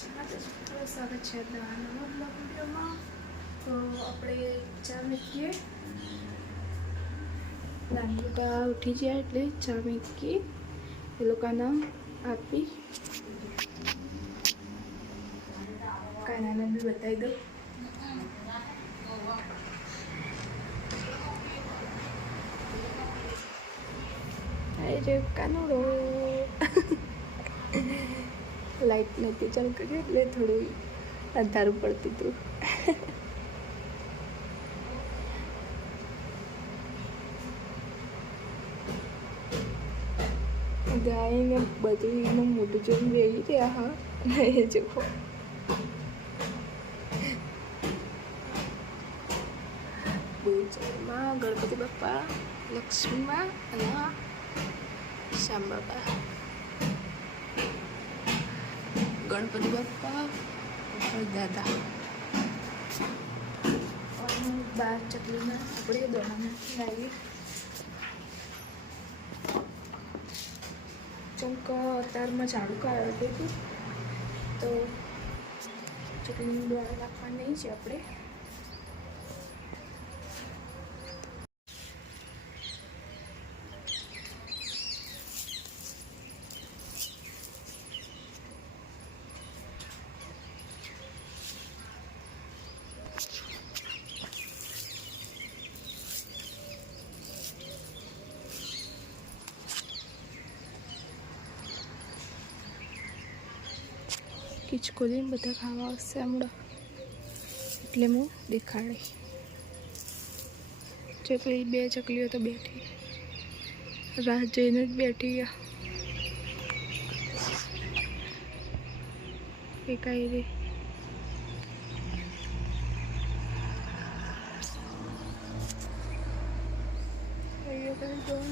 સ્વાગત છે નવા બ્લોગ વિડીયોમાં. તો આપણે ચા મૂકીએ. નાની લોકો ઉઠી જાય એટલે ચા મૂકી એ લોકોના આપી કાનાને બી બતાવી દઉં. અરે કાનુડો લાઈટ નહોતી ચાલુ કરી એટલે થોડું અંધારું પડતું હતું. ગાયને બધું એનું મોટું જોઈને બેસી રહ્યા. હા એ જુઓ પૂજામાં ગણપતિ બાપા, લક્ષ્મીમાં અને શ્યામ બાપા. ગણપતિ બાપા દાદા બાર ચકલીમાં આપણે દોણા નાખી આવી. ચમક અત્યારમાં ઝાડુ કાઢ્યું હતું તો ચકલીનું દોણા નાખવા નહીં છે આપણે. ખીચકોલી બધા ખાવા આવશે હમણાં એટલે હું દેખાડી. ચકલી બે ચકલીઓ તો બેઠી રાહ જોઈને જ બેઠી. એકાઈ રે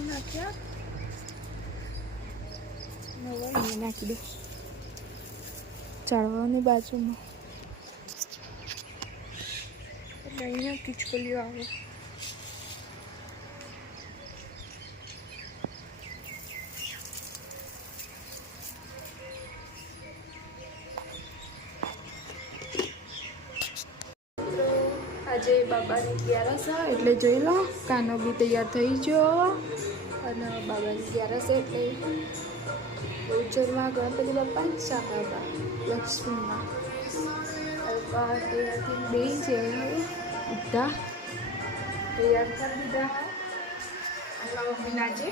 નાખ્યા નવા નાખી દે ઝાડવાની બાજુમાં. એટલે અહીંયા ખીચકોલીઓ આવે. આજે બાબાની 11 એટલે જોઈ લો કાનો બી તૈયાર થઈ ગયો અને બાબાની 11 એટલે ઉજ્જૈનમાં ગણપતિ બાપા, શ્યામ બાપા, લક્ષ્મીમાં તૈયારથી બે છે બધા તૈયાર કરી દીધા. મમ્મીના જે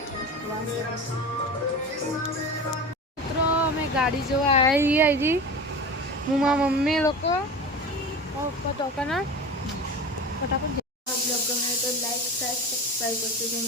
મિત્રો અમે ગાડી જોવા આવી હજી હું મારા મમ્મી લોકો ઉપર ટોકાના ફટાફટ. બ્લોગ ગમે તો લાઈક, શેર, સબસ્ક્રાઈબ કરજો.